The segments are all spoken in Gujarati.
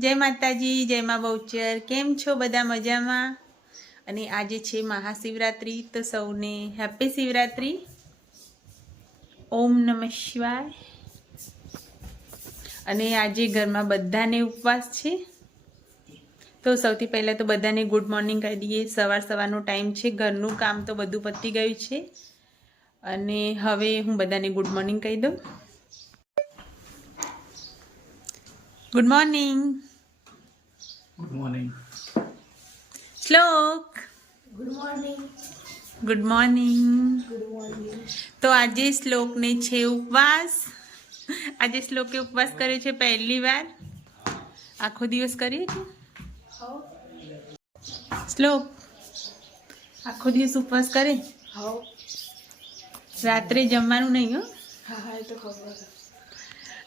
જય માતાજી, જય મા બહુચર. કેમ છો બધા મજામાં? અને આજે છે મહાશિવરાત્રિ, તો સૌને હેપી શિવરાત્રિ. ઓમ નમ શિવાય. અને આજે ઘરમાં બધાને ઉપવાસ છે. તો સૌથી પહેલાં તો બધાને ગુડ મોર્નિંગ કહી દઈએ. સવાર સવારનો ટાઈમ છે, ઘરનું કામ તો બધું પતી ગયું છે. અને હવે હું બધાને ગુડ મોર્નિંગ કહી દઉં. Good morning good morning Shlok. Good morning good morning તો આજે શ્લોકને છે ઉપવાસ. આજે શ્લોકે ઉપવાસ કર્યો છે પહેલી વાર. આખો દિવસ કરીએ છીએ? શ્લોક. આખો દિવસ ઉપવાસ કરે? રાત્રે જમવાનું નહીં હો? હા હા એ તો ખબર. છે.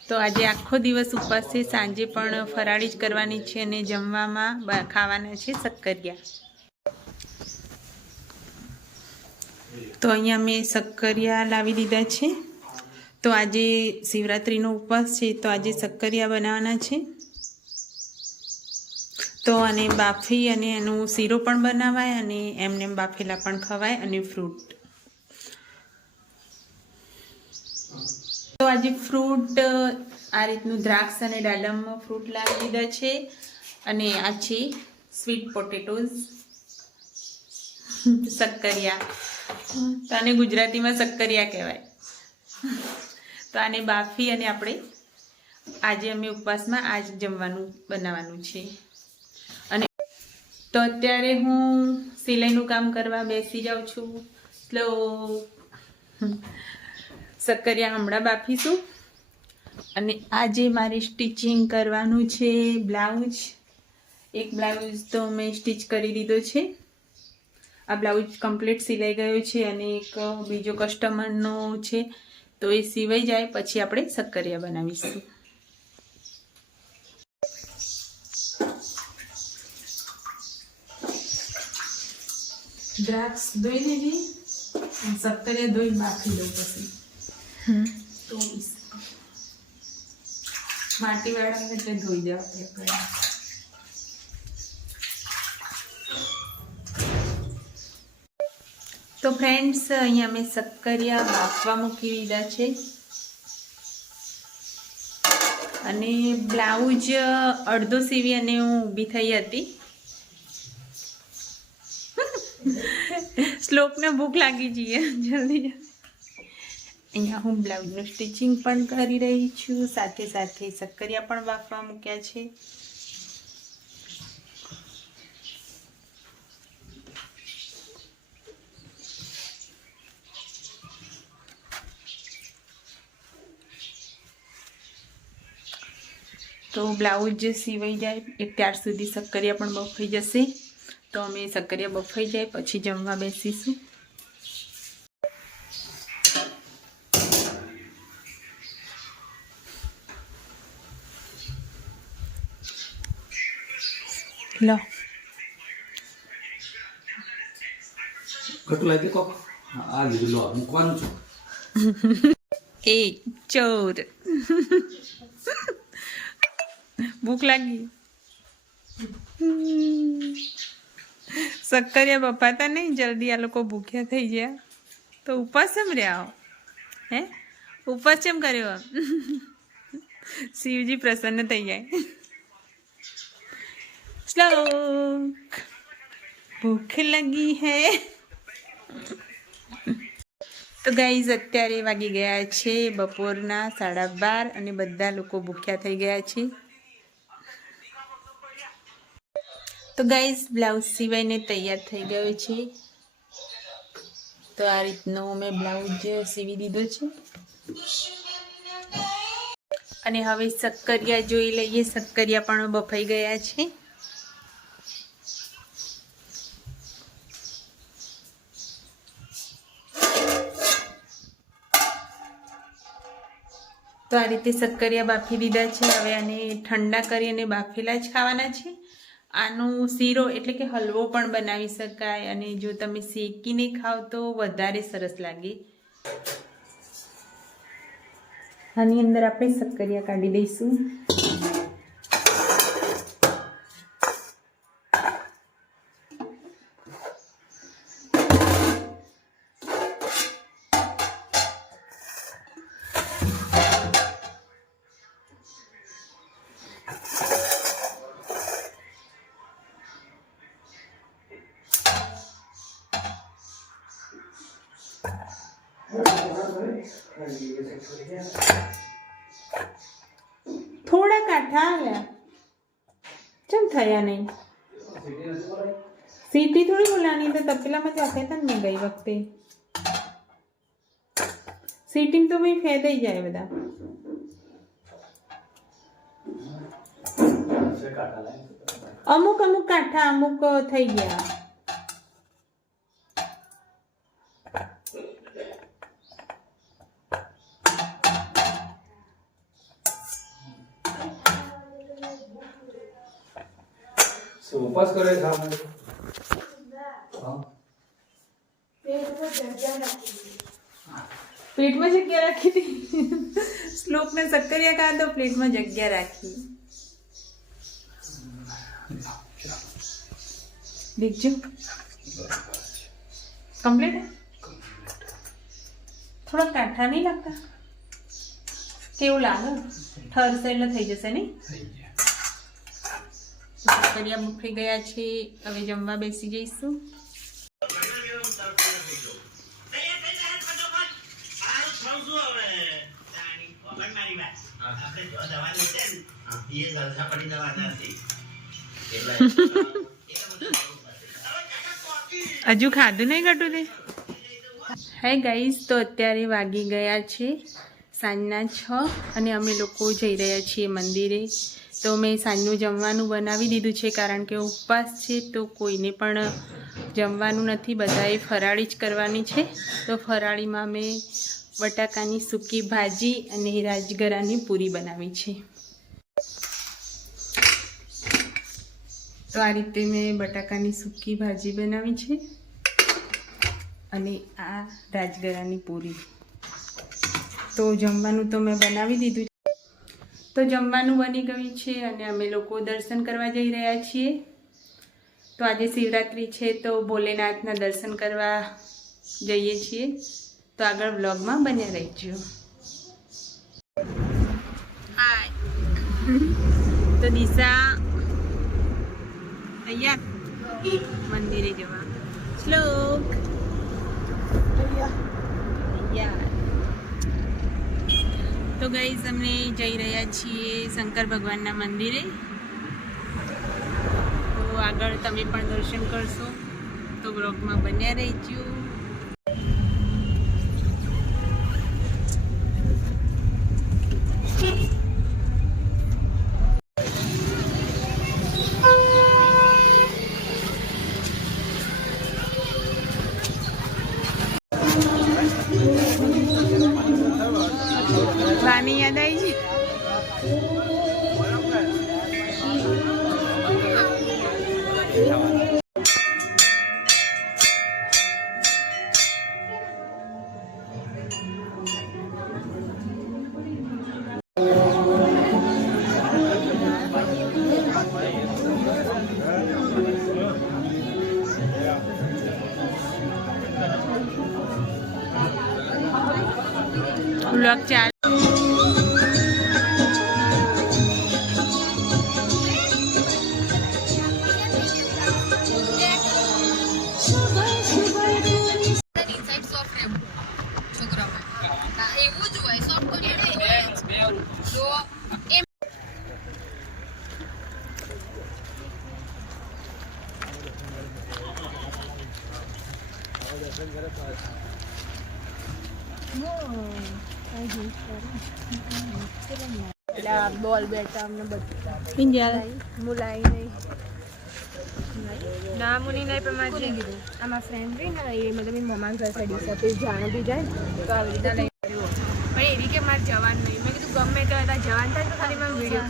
તો આજે આખો દિવસ ઉપવાસ છે સાંજે પણ ફરાળી જ કરવાની છે અને જમવામાં ખાવાના છે શક્કરિયા. તો અહીંયા મેં શક્કરિયા લાવી દીધા છે. તો આજે શિવરાત્રિનો ઉપવાસ છે, તો આજે શક્કરિયા બનાવવાના છે. તો અને બાફી અને એનું શીરો પણ બનાવાય અને એમને એમ બાફેલા પણ ખવાય અને ફ્રૂટ. તો આજે ફ્રૂટ આ રીતનું દ્રાક્ષ અને ડાલમ ફ્રૂટ લાવી દીધા છે. અને આ છે સ્વીટ પોટેટોઝ. શક્કરિયા તો આને ગુજરાતીમાં શક્કરિયા કહેવાય. તો આને બાફી અને આપણે આજે અમે ઉપવાસમાં આજ જમવાનું બનાવવાનું છે. અને તો અત્યારે હું સિલાઈનું કામ કરવા બેસી જાઉં છું. સ્લો શક્કરિયા હમણાં બાફીશું. અને આજે મારે સ્ટિચિંગ કરવાનું છે બ્લાઉઝ એક બ્લાઉઝ તો મેં સ્ટિચ કરી દીધો છે. આ બ્લાઉઝ કમ્પ્લીટ સિલાઈ ગયો છે અને એક બીજો કસ્ટમરનો છે. તો એ સિવાઈ જાય, પછી આપણે શક્કરિયા બનાવીશું. દ્રાક્ષ ધોઈ દીધી સક્કરિયા ધોઈ બાફી દઉં પછી. તો માટી વાળા એટલે ધોઈ પડે તો ફ્રેન્ડ્સ અહીંયા મેં શક્કરિયા બાફવા મૂકી દીધા છે. અને બ્લાઉઝ અડધો સીવી અને હું ઊભી થઈ હતી. શ્લોકને ભૂખ લાગી જઈએ જલ્દી. અહીંયા હું બ્લાઉઝનું સ્ટિચિંગ પણ કરી રહી છું. સાથે સાથે શક્કરિયા પણ બાફવા મૂક્યા છે. તો બ્લાઉઝ જે સિવાઈ જાય એ ત્યાર સુધી શક્કરિયા પણ બફાઈ જશે. તો અમે શક્કરિયા બફાઈ જાય, પછી જમવા બેસીશું. લો ખોટું લાગે કોક આ લીધું લો મૂકવાનું છું એ ચોર ભૂખ લાગી શક્કરિયા બફાતા નહીં જલ્દી આ લોકો ભૂખ્યા થઈ ગયા તો ઉપવાસ કેમ રહ્યા હો? હે ઉપવાસ કેમ કર્યો શિવજી પ્રસન્ન થઈ જાય શ્લોક ભૂખ લગી હે તો ગાઈઝ અત્યારે વાગી ગયા છે બપોરના સાડા બાર અને બધા લોકો ભૂખ્યા થઈ ગયા છે. તો ગાઈઝ બ્લાઉઝ સિવાયને તૈયાર થઈ ગયો છે. તો આ રીતનો મેં બ્લાઉઝ સીવી દીધો છે. અને હવે શક્કરિયા જોઈ લઈએ. શક્કરિયા પણ બફાઈ ગયા છે. તો આ રીતે શક્કરિયા બાફી દીધા છે. હવે આને ઠંડા કરી અને બાફેલા જ ખાવાના છે. આનો શીરો એટલે કે હલવો પણ બનાવી શકાય અને જો તમે શેકીને ખાવ તો વધારે સરસ લાગે. આની અંદર આપણે શક્કરિયા કાઢી દઈશું. થયા નહીં? સીટી થોડી બોલાની તો તપેલામાં જ આપ્યા હતા ને મેં ગઈ વખતે. સીટિંગ તો ભાઈ ફેદાઈ જાય બધા. અમુક અમુક કાંઠા અમુક થઈ ગયા. શું ઉપવાસ કરે આ માટે? હા. જગ્યા રાખી. હતી. શ્લોકને સક્કરિયા ખાધો પ્લેટમાં જગ્યા રાખી. દેખજો કમ્પ્લીટ? થોડા કાંઠા નહીં લાગતા? કેવું લાગે? ઠરશે એટલે થઈ જશે નહીં? ગયા. બફાઈ ગયા છે હવે જમવા બેસી જઈશું. હજુ ખાધું નહીં ઘટું તે? હે ગાઈઝ તો અત્યારે વાગી ગયા છે સાંજના છ અને અમે લોકો જઈ રહ્યા છીએ મંદિરે. તો મેં સાંજનું જમવાનું બનાવી દીધું છે, કારણ કે ઉપવાસ છે, તો કોઈને પણ જમવાનું નથી. બધાએ ફરાળી જ કરવાની છે. તો ફરાળીમાં મેં બટાકાની સૂકી ભાજી અને રાજગરાની પૂરી બનાવી છે. તો આ રીતે મેં બટાકાની સૂકી ભાજી બનાવી છે અને આ રાજગરાની પૂરી. તો જમવાનું તો મેં બનાવી દીધું. તો જમવાનું બની ગયું છે અને અમે લોકો દર્શન કરવા જઈ રહ્યા છીએ. તો આજે શિવરાત્રિ છે તો ભોલેનાથના દર્શન કરવા જઈએ છીએ. તો આગળ વ્લોગમાં બન્યા રહેજો. તો દિશા તૈયાર મંદિરે જવા. શ્લોક તૈયાર તો ગાઈઝ અમને જઈ રહ્યા છીએ શંકર ભગવાનના મંદિરે. તો આગળ તમે પણ દર્શન કરશો. તો બ્લોગમાં બન્યા રહેજો. બોલ બેટ અમને બધું મુલાઈ નહીં ના મુની નહીં પણ મારે કીધું આમાં ફ્રેન્ડ રહી એ મતલબ એની મમાન ઘર સાઈડ જાણ બી જાય તો આવી રીતના લઈ એવી કે મારે જવાનું નહીં મેં કીધું ગમે તો હતા જવાનું થાય તો ખાલી મારું વીડિયો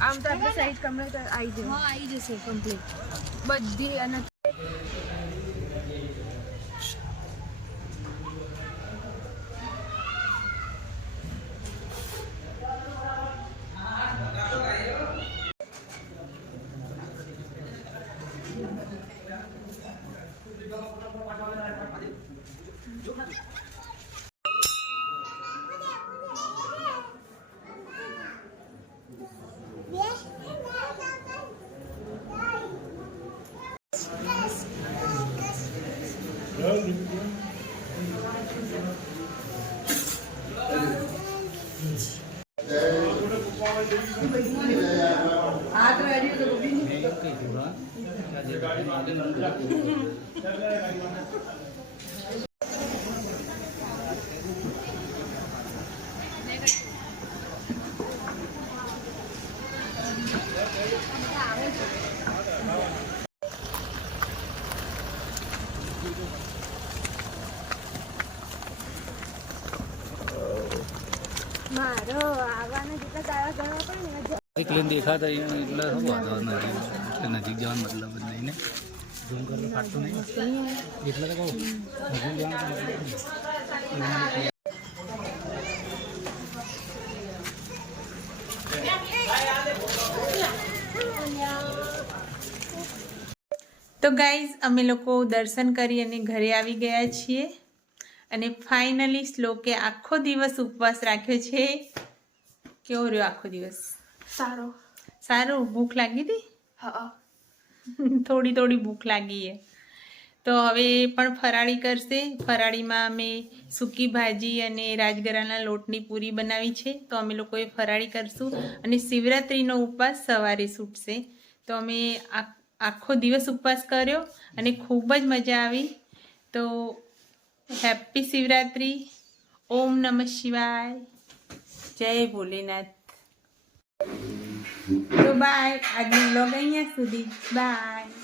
આમ તો સાઈડ કમરે તો આવી જશે આવી જશે કમ્પ્લીટ બધી અને મારો આવવાના જેટલા સારા ગણવા પડે ને એટલે દેખાતા એટલે શું વાંધો નથી એટલે નજીક જવાનું મતલબ જ નહીં ને? ઝૂમ કરવાનું ફાટતું નહીં? એટલે તો કહું, નજીક જવાનું તો ગાઈઝ અમે લોકો દર્શન કરી અને ઘરે આવી ગયા છીએ. અને ફાઇનલી શ્લોકે આખો દિવસ ઉપવાસ રાખ્યો છે. કેવો રહ્યો આખો દિવસ? સારો. સારું? ભૂખ લાગી હતી? હા. થોડી થોડી ભૂખ લાગી છે તો હવે પણ ફરાળી કરશે. ફરાળીમાં અમે સૂકી ભાજી અને રાજગરાના લોટની પૂરી બનાવી છે. તો અમે લોકોએ ફરાળી કરશું. અને શિવરાત્રિનો ઉપવાસ સવારે છૂટશે. તો અમે આ- આખો દિવસ ઉપવાસ કર્યો અને ખૂબ જ મજા આવી. તો હેપી શિવરાત્રિ. ઓમ નમઃ શિવાય. જય ભોલેનાથ. તો બાય આજનો બ્લોગ અહીંયા સુધી બાય